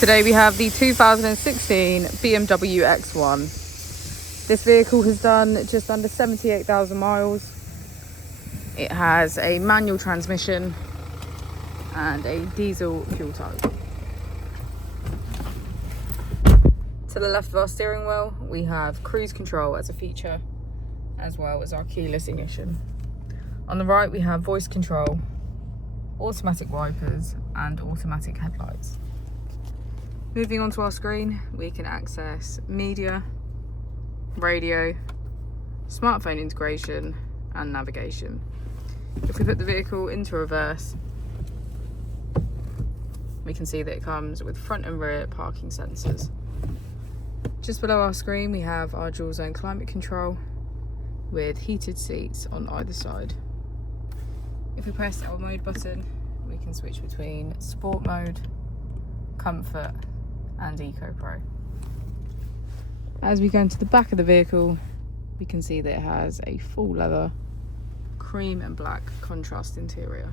Today we have the 2016 Bmw X1. This vehicle has done just under 78,000 miles. It has a manual transmission and a diesel fuel type. To the left of our steering wheel, we have cruise control as a feature, as well as our keyless ignition. On the right, we have voice control, automatic wipers, and automatic headlights. Moving onto our screen, we can access media, radio, smartphone integration, and navigation. If we put the vehicle into reverse, we can see that it comes with front and rear parking sensors. Just below our screen, we have our dual zone climate control with heated seats on either side. If we press our mode button, we can switch between sport mode, comfort, and Eco Pro. As we go into the back of the vehicle, we can see that it has a full leather cream and black contrast interior.